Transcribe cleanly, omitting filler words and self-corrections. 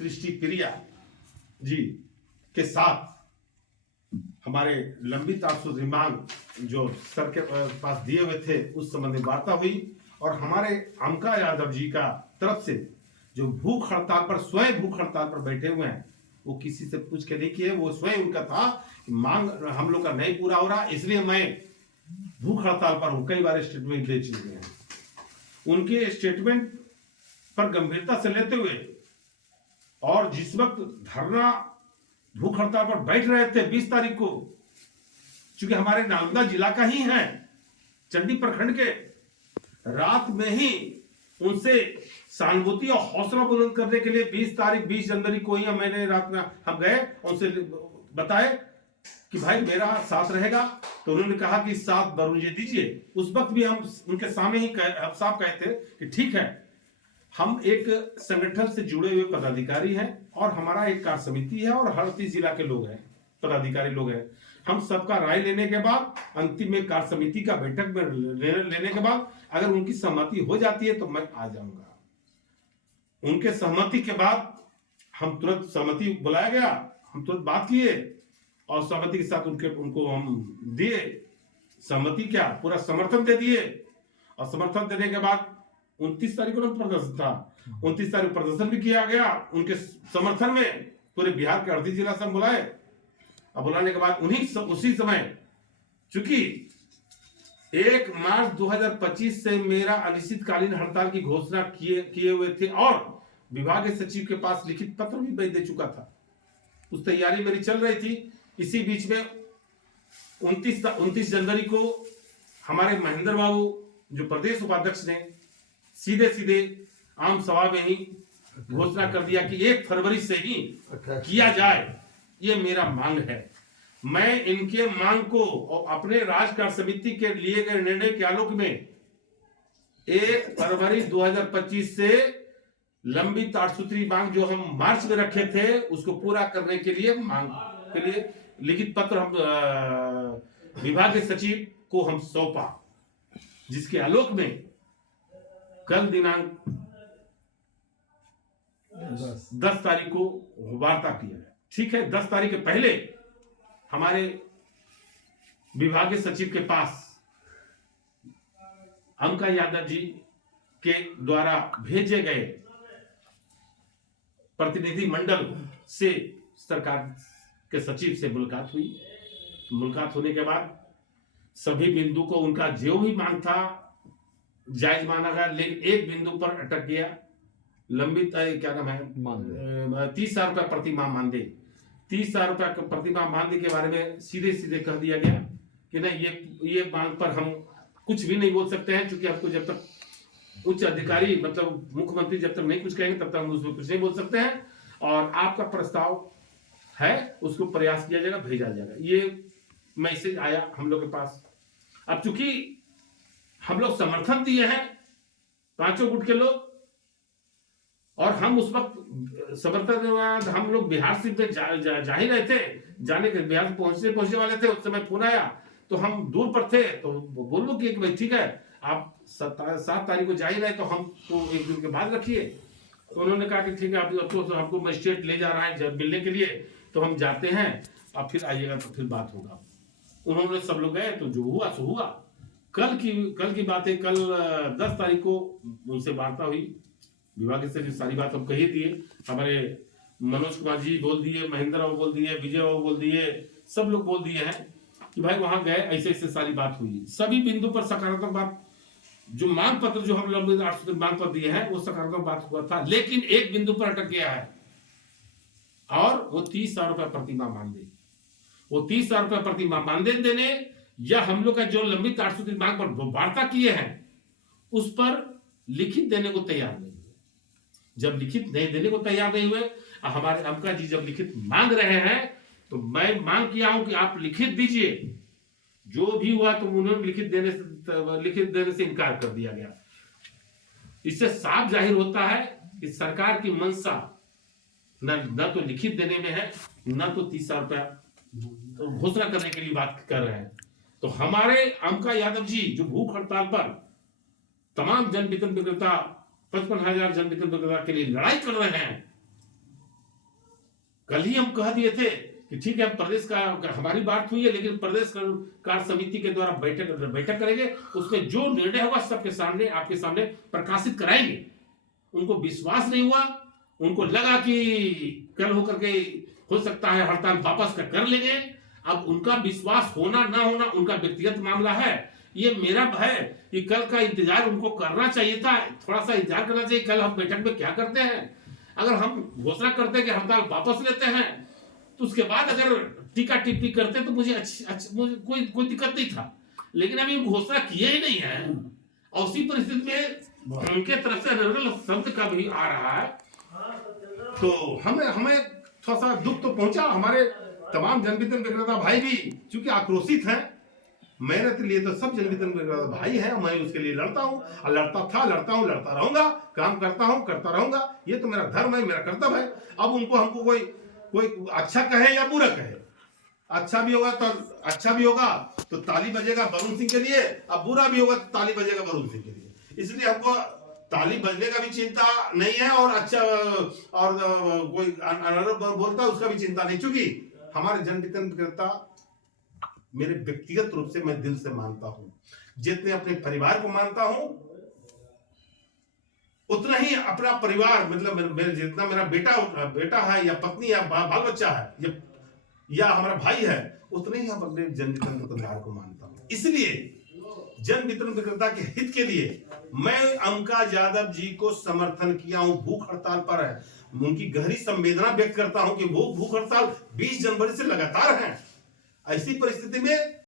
सृष्टि प्रिया जी के साथ हमारे लंबित 800 मांग जो सर के पास दिए हुए थे उस संबंधी वार्ता हुई और हमारे अमका यादव जी का तरफ से जो भूख हड़ताल पर स्वयं भूख हड़ताल पर बैठे हुए हैं वो किसी से पूछ के नहीं किए, वो स्वयं उनका था कि मांग हम लोग का नहीं पूरा हो रहा इसलिए मैं भूख हड़ताल पर हूं। कई बार स्टेटमेंट दे चुके हैं। उनके स्टेटमेंट पर गंभीरता से लेते हुए और जिस वक्त धरना भूख हड़ताल पर बैठ रहे थे 20 तारीख को, चूंकि हमारे नालंदा जिला का ही है, चंडी प्रखंड के, रात में ही उनसे सहानुभूति और हौसला बुलंद करने के लिए 20 जनवरी को ही मैंने रात में हम गए, उनसे बताए कि भाई मेरा साथ रहेगा। तो उन्होंने कहा कि साथ वरुण जी दीजिए। उस वक्त भी हम उनके सामने ही हम साफ कहे थे कि ठीक है, हम एक संगठन से जुड़े हुए पदाधिकारी हैं और हमारा एक कार्य समिति है और हर 30 जिला के लोग हैं, पदाधिकारी लोग हैं। हम सबका राय लेने के बाद अंतिम में कार्य समिति का बैठक में लेने के बाद अगर उनकी सहमति हो जाती है तो मैं आ जाऊंगा। उनके सहमति के बाद हम तुरंत सहमति बुलाया गया, हम तुरंत बात किए और सहमति के साथ उनको हम दिए सहमति, क्या पूरा समर्थन दे दिए। और समर्थन देने के बाद 29 तारीख को प्रदर्शन था, 29 तारीख प्रदर्शन भी किया गया उनके समर्थन में। पूरे बिहार के 38 जिला से हम बुलाए और बुलाने के बाद उसी समय, चूंकि 1 मार्च 2025 से मेरा अनिश्चितकालीन हड़ताल की घोषणा किए हुए थे और विभागीय सचिव के पास लिखित पत्र भी भेज दे चुका था, उस तैयारी मेरी चल रही थी। इसी बीच में 29 जनवरी को हमारे महेंद्र बाबू जो प्रदेश उपाध्यक्ष ने सीधे आम सभा में ही घोषणा कर दिया कि 1 फरवरी से ही किया जाए, ये मेरा मांग है। मैं इनके मांग को और अपने राज्य कार्य समिति के लिए गए निर्णय के आलोक में 1 फरवरी 2025 से लंबित 8 सूत्री मांग जो हम मार्च में रखे थे उसको पूरा करने के लिए मांग के लिए लिखित पत्र हम विभागीय सचिव को हम सौंपा, जिसके आलोक में कल दिनांक 10 तारीख को वार्ता किया है। ठीक है, 10 तारीख के पहले हमारे विभागीय सचिव के पास अमका यादव जी के द्वारा भेजे गए प्रतिनिधि मंडल से सरकार के सचिव से मुलाकात हुई। मुलाकात होने के बाद सभी बिंदु को उनका जो भी मांग था जायज माना गया, लेकिन एक बिंदु पर अटक गया। लंबित क्या नाम है, 30,000 रुपया प्रति माह मानदेय, 30,000 रुपया प्रति माह मानदेय के बारे में सीधे कह दिया गया कि नहीं, ये मांग पर हम कुछ भी नहीं बोल सकते हैं, क्योंकि हमको जब तक उच्च अधिकारी मतलब मुख्यमंत्री जब तक नहीं कुछ कहेंगे तब तक हम उसमें कुछ नहीं बोल सकते हैं। और आपका प्रस्ताव है उसको प्रयास किया जाएगा, भेजा जाएगा। ये मैसेज आया हम लोग के पास। अब चूंकि हम लोग समर्थन दिए हैं 5 गुट के लोग, और हम उस वक्त समर्थन हम लोग बिहार से जा ही रहे थे, जाने के बिहार से पहुंचने वाले थे। उस समय फोन आया तो हम दूर पर थे, तो बोलो कि भाई ठीक है आप 7 तारीख को जा ही रहे तो हम तो 1 दिन के बाद रखिए। तो उन्होंने कहा कि ठीक है, आप तो हमको मजिस्ट्रेट ले जा रहा है जब मिलने के लिए, तो हम जाते हैं, अब फिर आइएगा तो फिर बात होगा। उन्होंने सब लोग गए, तो जो हुआ सो हुआ। कल की बात है, कल 10 तारीख को उनसे वार्ता हुई, विभाग से जो सारी बात हम कही दिए। हमारे मनोज कुमार जी बोल दिए, महेंद्र बाबू बोल दिए, विजय बाबू बोल दिए, सब लोग बोल दिए हैं कि भाई वहां गए, ऐसे सारी बात हुई। सभी बिंदु पर सकारात्मक बात, जो मांग पत्र जो हम लोग 8 मांग पत्र दिए हैं वो सकारात्मक बात हुआ था, लेकिन एक बिंदु पर अटक गया है और वो 30,000 रुपया प्रति माह मानदेय। वो 30,000 रुपया प्रति माह मानदेय देने या हम लोग का जो लंबित 8 सूत्री मांग पर वार्ता किए हैं उस पर लिखित देने को तैयार नहीं हुए। जब लिखित नहीं देने को तैयार नहीं हुए, हमारे अमका जी जब लिखित मांग रहे हैं तो मैं मांग किया हूं कि आप लिखित दीजिए। जो भी हुआ तो उन्होंने लिखित देने से इनकार कर दिया गया। इससे साफ जाहिर होता है कि सरकार की मंशा न तो लिखित देने में है, न तो 30,000 रुपया घोषणा करने के लिए बात कर रहे हैं। तो हमारे अमका यादव जी जो भूख हड़ताल पर तमाम जन वितरण विक्रेता 55,000 जन वितरण विक्रेता के लिए लड़ाई कर रहे हैं, कल ही हम कह दिए थे कि ठीक है, प्रदेश का हमारी बात हुई है, लेकिन प्रदेश कार्य समिति के द्वारा बैठक करेंगे, उसमें जो निर्णय होगा सबके सामने, आपके सामने प्रकाशित कराएंगे। उनको विश्वास नहीं हुआ, उनको लगा कि कल होकर के हो सकता है हड़ताल वापस कर लेंगे। अब उनका विश्वास होना ना होना उनका व्यक्तिगत मामला है। ये मेरा है कि कल का इंतजार उनको करना चाहिए था, थोड़ा सा इंतजार करना चाहिए। कल हम बैठक में क्या करते हैं, अगर हम घोषणा करते हैं कि हड़ताल वापस लेते हैं, तो उसके बाद अगर टीका टिप्पणी करते तो मुझे मुझे कोई दिक्कत नहीं था। लेकिन अभी घोषणा किए ही नहीं है, और उसी परिस्थिति में उनके तरफ से निर्मल शब्द का भी आ रहा है, तो हमें थोड़ा सा दुख तो पहुंचा। हमारे तमाम जनवितरण विक्रेता भाई भी चूंकि आक्रोशित हैं, मेहनत के लिए तो सब जनवितरण विक्रेता भाई हैं, मैं उसके लिए लड़ता हूं, और लड़ता था, लड़ता हूं, लड़ता रहूंगा, काम करता हूं, करता रहूंगा। ये तो मेरा धर्म है, मेरा कर्तव्य है। अब हमको कोई अच्छा कहे या बुरा कहे, अच्छा भी होगा तो ताली बजेगा वरुण सिंह के लिए, अब बुरा भी होगा तो ताली बजेगा वरुण सिंह के लिए। इसलिए हमको ताली बजने का भी चिंता नहीं है, और अच्छा और कोई अनारोप बोलता है उसका भी चिंता नहीं, क्योंकि हमारे जनवितरण विक्रेता मेरे व्यक्तिगत रूप से मैं दिल से मानता हूं, जितने अपने परिवार को मानता हूं उतना ही अपना परिवार, मतलब मेरे जितना मेरा बेटा है या पत्नी या बाल बच्चा है या हमारा भाई है, उतने ही हम अपने जन वितरण विक्रेता को मानता हूं। इसलिए जन वितरण विक्रेता के हित के लिए मैं अंका यादव जी को समर्थन किया हूं। भूख हड़ताल पर है, उनकी गहरी संवेदना व्यक्त करता हूं कि वो भूख हड़ताल 20 जनवरी से लगातार है। ऐसी परिस्थिति में